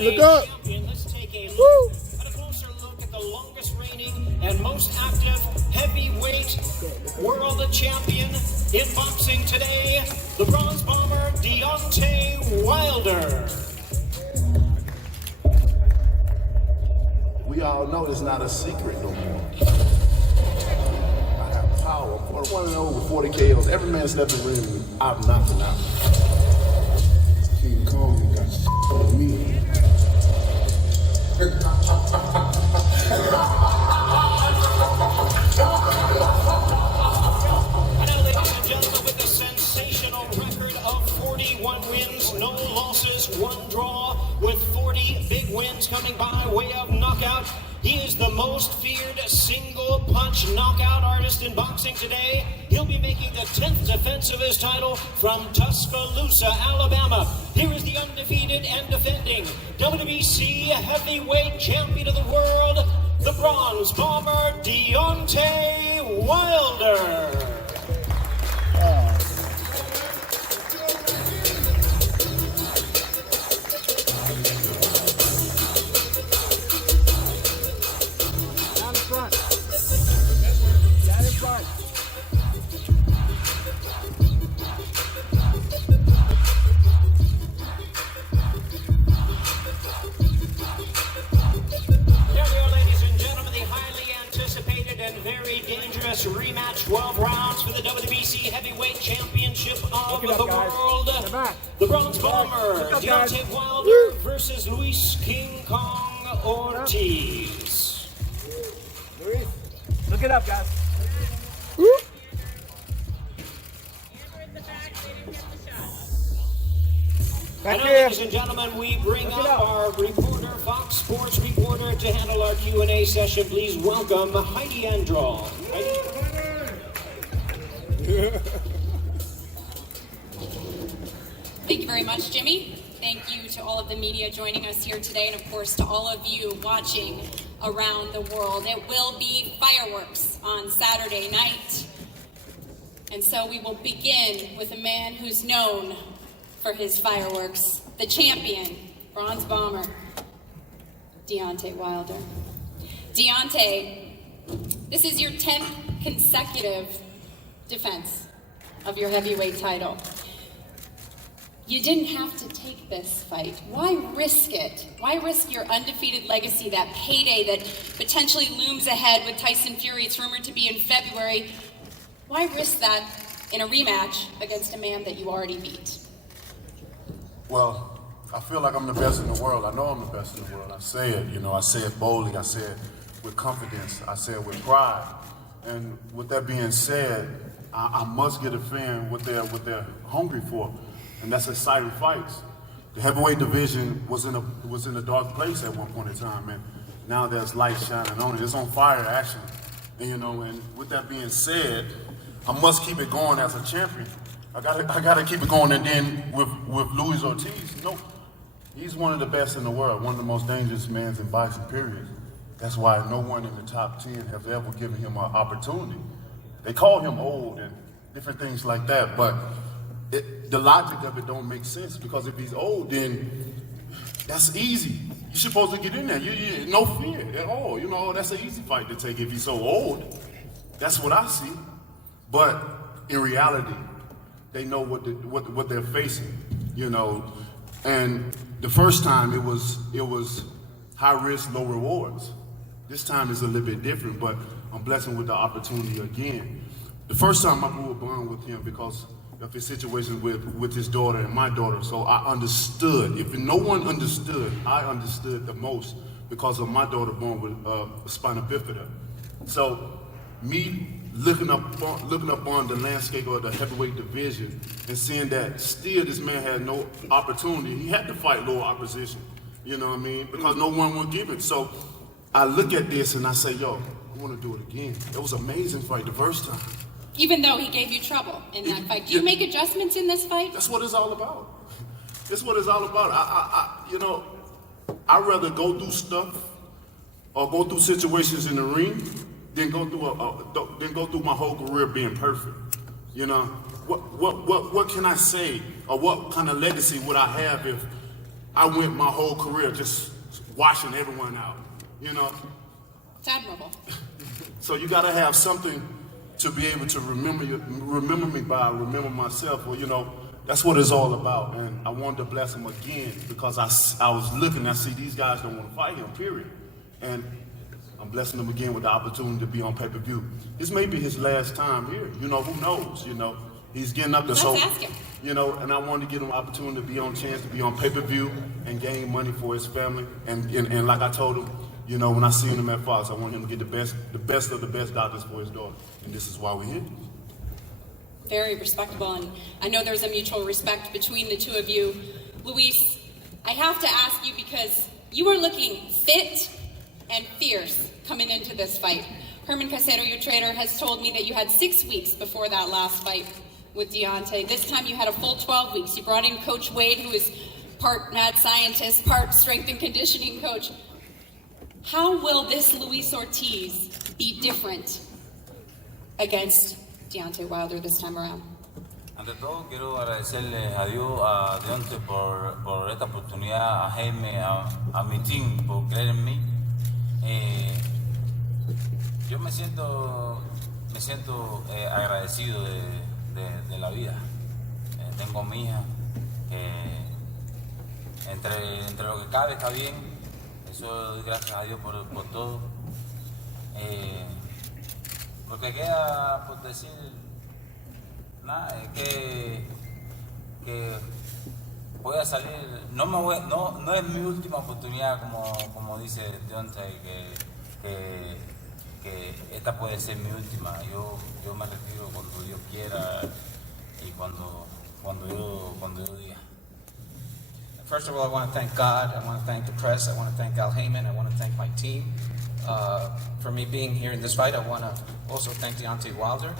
Look up. Champion. Let's take a look at a closer look at the longest reigning and most active heavyweight world champion in boxing today, the bronze bomber Deontay Wilder. We all know it's not a secret no more. I have power. I'm 41-0 with 40 KOs. Every man stepping in the ring, I've knocked him out. King Kong got shit on me. Now, ladies and gentlemen, with a sensational record of 41 wins, no losses, 1 draw, with 40 big wins coming by way of knockout, he is the most feared single punch knockout artist in boxing today. He'll be making the 10th defense of his title from Tuscaloosa, Alabama. Here is the undefeated and defending WBC heavyweight champion of the world, the bronze bomber Deontay Wilder. Rematch, 12 rounds for the WBC Heavyweight Championship of the world. The bronze bomber, Deontay Wilder versus Luis King Kong Ortiz. Luis, look it up, guys. And now, ladies and gentlemen, we bring up our reporter, Fox Sports reporter, to handle our Q&A session. Please welcome Heidi Androl. Heidi? Thank you very much, Jimmy. Thank you to all of the media joining us here today, and of course to all of you watching around the world. It will be fireworks on Saturday night. And so we will begin with a man who's known for his fireworks, the champion, bronze bomber, Deontay Wilder. Deontay, this is your 10th consecutive defense of your heavyweight title. You didn't have to take this fight. Why risk it? Why risk your undefeated legacy, that payday that potentially looms ahead with Tyson Fury? It's rumored to be in February. Why risk that in a rematch against a man that you already beat? Well, I feel like I'm the best in the world. I know I'm the best in the world. I say it, I say it boldly. I say it with confidence. I say it with pride. And with that being said, I must get a fan what they're hungry for, and that's exciting fights. The heavyweight division was in a dark place at one point in time, and now there's light shining on it. It's on fire, actually. And, and with that being said, I must keep it going as a champion. I gotta keep it going, and then with Luis Ortiz, he's one of the best in the world, one of the most dangerous men in boxing, period. That's why no one in the top 10 has ever given him an opportunity. They call him old and different things like that, but the logic of it don't make sense, because if he's old, then that's easy. You're supposed to get in there. You no fear at all. That's an easy fight to take if he's so old. That's what I see. But in reality, they know what they're facing, And the first time it was high risk, low rewards. This time is a little bit different, but I'm blessed with the opportunity again. The first time I grew a bond with him because of his situation with his daughter and my daughter, so I understood. If no one understood, I understood the most because of my daughter born with spina bifida. So me looking up on the landscape of the heavyweight division and seeing that still this man had no opportunity. He had to fight lower opposition, because no one would give it. So I look at this and I say, I want to do it again. It was an amazing fight the first time. Even though he gave you trouble in that fight. Do you make adjustments in this fight? That's what it's all about. That's what it's all about. I'd rather go through stuff or go through situations in the ring than go through my whole career being perfect. What can I say, or what kind of legacy would I have if I went my whole career just washing everyone out, you know? It's admirable. So you gotta have something to be able to remember me by, remember myself. Well, you know, that's what it's all about. And I wanted to bless him again because I was looking, I see these guys don't want to fight him, period. And I'm blessing him again with the opportunity to be on pay-per-view. This may be his last time here. You know, who knows, you know? He's getting up there. Let's ask him. You know, and I wanted to give him an opportunity to be on chance to be on pay-per-view and gain money for his family. And like I told him, you know, when I seen him at Fox, I want him to get the best of the best doctors for his daughter. And this is why we're here. Very respectable, and I know there's a mutual respect between the two of you. Luis, I have to ask you because you are looking fit and fierce coming into this fight. Herman Casero, your trainer, has told me that you had 6 weeks before that last fight with Deontay. This time you had a full 12 weeks. You brought in Coach Wade, who is part mad scientist, part strength and conditioning coach. How will this Luis Ortiz be different against Deontay Wilder this time around? Ante todo, quiero agradecerle a Dios, a Deontay por esta oportunidad, a Jaime, a mi team por creer en mí. Yo me siento agradecido de la vida. Tengo a mi hija, entre lo que cabe está bien. Eso doy gracias a Dios por todo. Lo que queda por decir, nada, es que voy a salir, no es mi última oportunidad como dice Deontay, que esta puede ser mi última. Yo me retiro cuando Dios quiera y cuando yo diga. First of all, I want to thank God, I want to thank the press, I want to thank Al Heyman, I want to thank my team. For me being here in this fight, I want to also thank Deontay Wilder.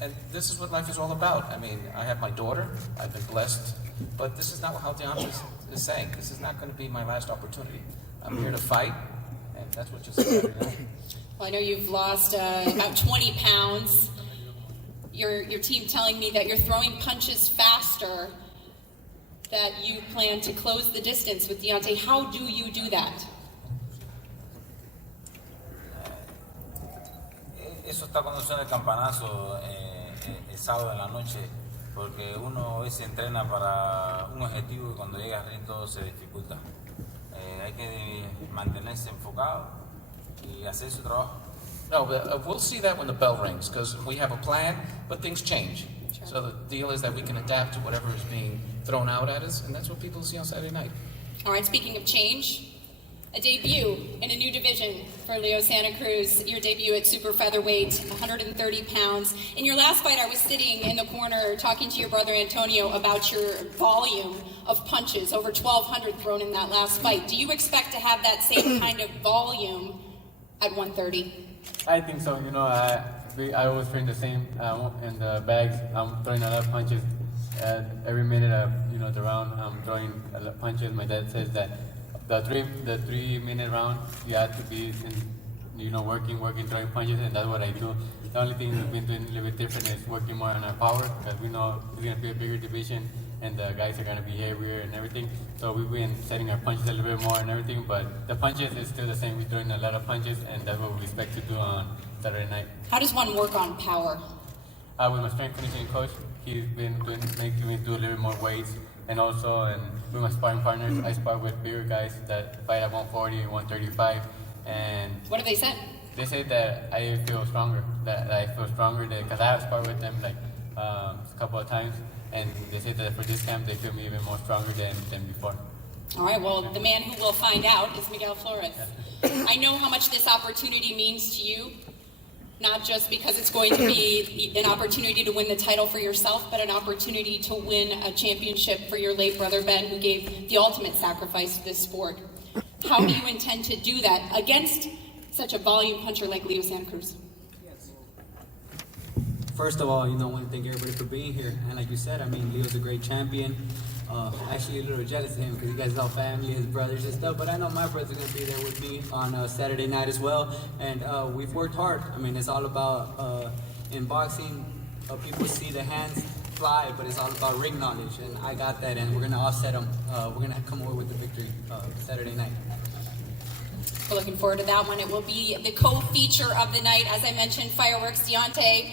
And this is what life is all about. I mean, I have my daughter, I've been blessed, but this is not how Deontay is saying. This is not going to be my last opportunity. I'm here to fight, and that's what you said. Well, I know you've lost about 20 pounds. Your team telling me that you're throwing punches faster, that you plan to close the distance with Deontay. How do you do that? Eso está cuando suena el campanazo el sábado en la noche, porque uno a veces entrena para un objetivo y cuando llega al ring todo se dificulta. Hay que mantenerse enfocado y hacer su trabajo. No, but we'll see that when the bell rings, because we have a plan, but things change. Sure. So the deal is that we can adapt to whatever is being thrown out at us, and that's what people see on Saturday night. All right, speaking of change, a debut in a new division for Leo Santa Cruz, your debut at super featherweight, 130 pounds. In your last fight, I was sitting in the corner talking to your brother Antonio about your volume of punches, over 1,200 thrown in that last fight. Do you expect to have that same kind of volume at 130? I think so. You know, I always train the same in the bags. I'm throwing a lot of punches. Every minute of the round, I'm throwing a lot of punches. My dad says that the 3-minute round, you have to be working, throwing punches, and that's what I do. The only thing we've been doing a little bit different is working more on our power, because we know it's going to be a bigger division and the guys are going to be heavier and everything. So we've been setting our punches a little bit more and everything, but the punches is still the same. We're throwing a lot of punches, and that's what we expect to do on Saturday night. How does one work on power? With my strength conditioning coach, he's been making me do a little more weights, and also with my sparring partners, I spar with bigger guys that fight at 140, 135, and what have they said? They say that I feel stronger, because I have sparred with them a couple of times, and they say that for this camp they feel me even more stronger than before. All right, well, the man who will find out is Miguel Flores. I know how much this opportunity means to you, not just because it's going to be an opportunity to win the title for yourself, but an opportunity to win a championship for your late brother Ben, who gave the ultimate sacrifice to this sport. How do you intend to do that against such a volume puncher like Leo Santa Cruz? First of all, I want to thank everybody for being here. And like you said, Leo's a great champion. Actually a little jealous of him because you guys are all family, his brothers and stuff. But I know my brother's going to be there with me on Saturday night as well. And we've worked hard. It's all about, in boxing, people see the hands, fly, but it's all about ring knowledge, and I got that, and we're gonna offset them. We're gonna come away with the victory Saturday night. We're looking forward to that one. It will be the co-feature of the night. As I mentioned, fireworks. Deontay,